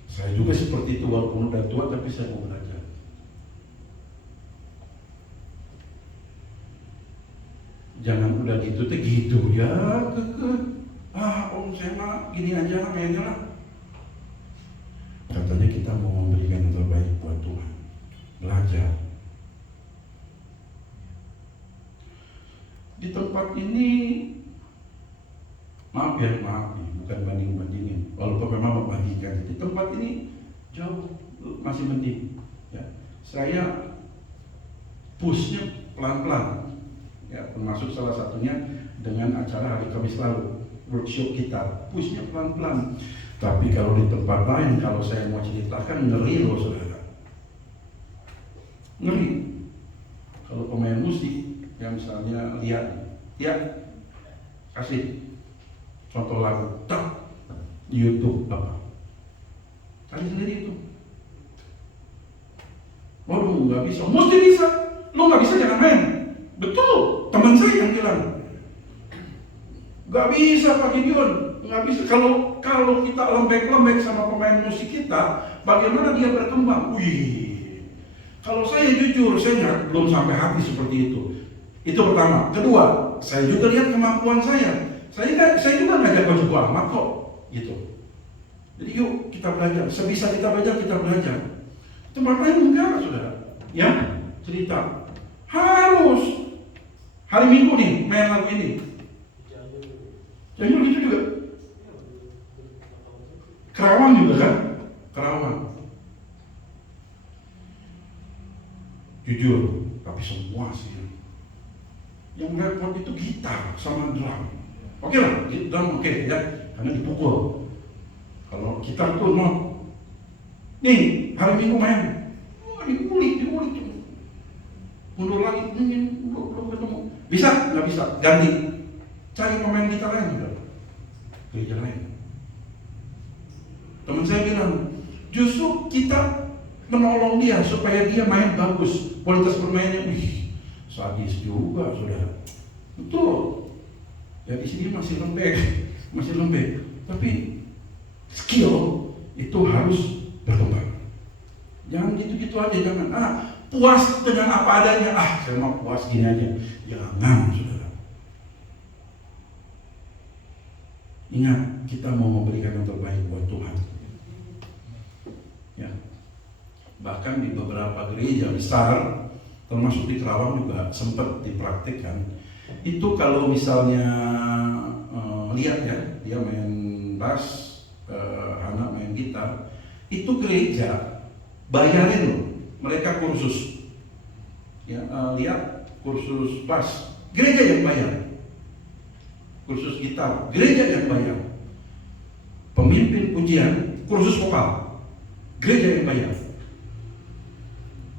Saya juga seperti itu walaupun udah tua tapi saya mau belajar. Jangan udah gitu ya om saya mah gini aja lah mainnya lah. Katanya kita mau memberikan yang terbaik buat Tuhan. Belajar. Di tempat ini, maaf nih, bukan banding-bandingin. Walaupun memang membagikan. Di tempat ini jauh, masih mending. Ya. Saya pushnya pelan-pelan. Ya, termasuk salah satunya dengan acara hari Kamis lalu, workshop kita. Pushnya pelan-pelan. Tapi kalau di tempat lain, kalau saya mau ceritakan ngeri loh saudara. Ngeri. Kalau pemain musik yang misalnya lihat, ya kasih contoh lagu, tak di YouTube apa? Cari sendiri itu. Waduh, nggak bisa. Mesti bisa. Lo nggak bisa jangan main. Betul. Teman saya yang bilang, nggak bisa Pak Gideon. Nggak bisa. Kalau kita lembek-lembek sama pemain musik kita, bagaimana dia berkembang? Wih, kalau saya jujur, saya belum sampai hati seperti itu. Itu pertama. Kedua, saya juga lihat kemampuan saya. Saya juga ngajak baju amat kok, gitu. Jadi yuk kita belajar. Sebisa kita belajar, kita belajar. Tempat lain enggak, saudara. Ya, cerita. Harus. Hari Minggu nih, main lagu ini. Jangan gitu juga. Kerawang juga kan? Kerawang. Jujur, tapi semua sih. Yang repot itu gitar sama drum. Oke lah, drum oke ya, karena dipukul. Kalau gitar tuh not. Nih, hari Minggu main. Wah, diulik. Mundur lagi, belum ketemu. Bisa? Nggak bisa. Ganti. Cari pemain gitar lain juga. Gereja lain. Teman saya bilang, justru kita menolong dia supaya dia main bagus, kualitas bermainnya, sadis juga, saudara. Betul. Ya di sini masih lembek, tapi skill itu harus berkembang. Jangan gitu-gitu aja, jangan puas dengan apa adanya, saya mau puas gini aja. Jangan, saudara. Ingat, kita mau memberikan yang terbaik buat Tuhan. Ya. Bahkan di beberapa gereja besar, termasuk di Kerawang juga sempat dipraktikkan. Itu kalau misalnya lihat ya, dia main bass, anak main gitar, itu gereja bayarin loh mereka kursus. Ya, lihat kursus bass, gereja yang bayar. Kursus gitar, gereja yang bayar. Pemimpin pujian, kursus vokal, gereja yang bayar.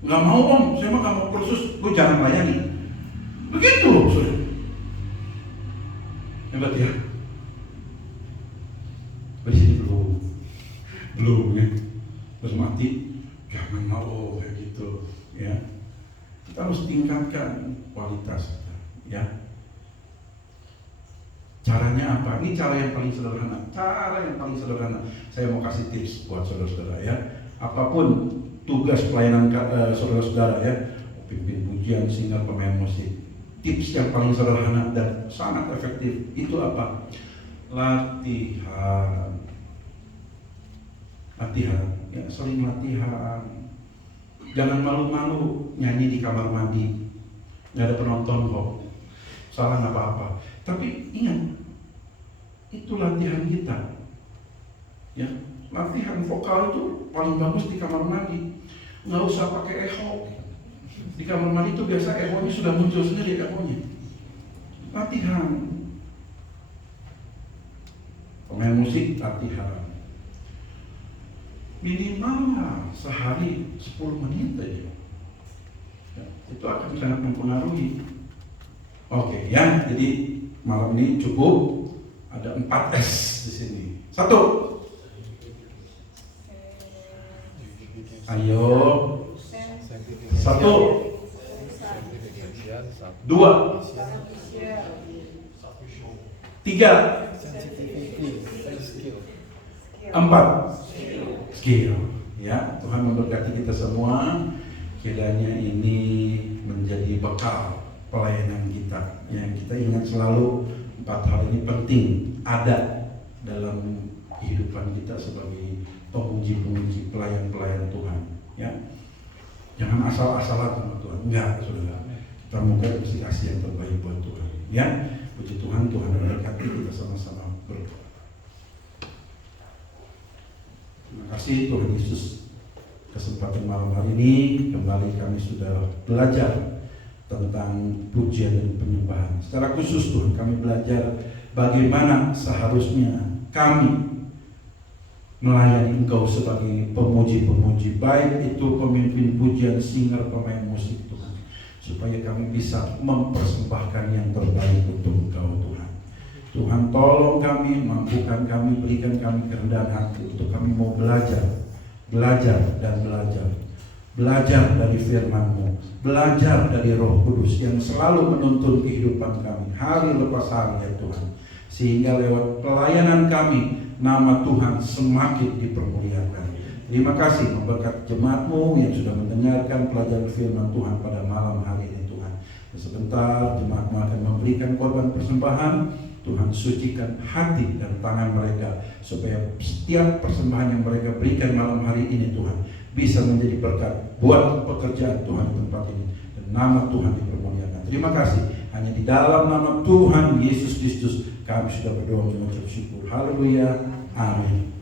Nggak mau om, saya mah nggak mau kursus, lu jangan bayangin. Begitu loh, saudara. Hebat ya. Di sini belum ya. Terus mati, jangan mau kayak gitu ya. Kita harus tingkatkan kualitas kita, ya. Caranya apa? Ini cara yang paling sederhana. Saya mau kasih tips buat saudara-saudara ya. Apapun tugas pelayanan saudara-saudara ya, pimpin pujian, singer, pemain musik. Tips yang paling sederhana dan sangat efektif itu apa? Latihan, ya, sering latihan. Jangan malu-malu nyanyi di kamar mandi, nggak ada penonton kok. Salah nggak apa-apa. Tapi ingat, itu latihan kita. Ya, latihan vokal itu paling bagus di kamar mandi. Nggak usah pakai echo. Di kamar mandi itu biasa echo-nya sudah muncul sendiri echo-nya. Latihan. Pemain musik latihan. Minimal sehari 10 menit aja. Ya, itu akan sangat mempengaruhi. Oke, ya. Jadi malam ini cukup. Ada 4 S di sini. 1. Ayo. 1. 2. 3. 4. Skill. Ya, Tuhan memberkati kita semua. Kiranya ini menjadi bekal pelayanan kita. Yang kita ingat selalu 4 hal ini penting ada dalam kehidupan kita sebagai pemuji-pemuji, pelayan-pelayan Tuhan. Ya, jangan asal-asalan sama Tuhan. Enggak, saudara. Kita mau kasih yang terbaik buat Tuhan. Ya, puji Tuhan, Tuhan memberkati kita sama-sama berdoa. Terima kasih Tuhan Yesus. Kesempatan malam hari ini kembali kami sudah belajar tentang pujian dan penyembahan. Secara khusus Tuhan, kami belajar bagaimana seharusnya kami melayani Engkau sebagai pemuji-pemuji, baik itu pemimpin pujian, singer, pemain musik Tuhan, supaya kami bisa mempersembahkan yang terbaik untuk Engkau Tuhan. Tuhan tolong kami, mampukan kami, berikan kami kerendahan hati untuk kami mau belajar dari firman-Mu, belajar dari Roh Kudus yang selalu menuntun kehidupan kami hari lepas hari ya Tuhan, sehingga lewat pelayanan kami nama Tuhan semakin dipermuliakan. Terima kasih memberkati jemaat-Mu yang sudah mendengarkan pelajaran firman Tuhan pada malam hari ini Tuhan. Sebentar jemaat-Mu akan memberikan korban persembahan. Tuhan sucikan hati dan tangan mereka supaya setiap persembahan yang mereka berikan malam hari ini Tuhan bisa menjadi berkat buat pekerjaan Tuhan di tempat ini dan nama Tuhan dipermuliakan. Terima kasih. Hanya di dalam nama Tuhan Yesus Kristus kami sudah berdoa mengucap syukur. Haleluya. Amin.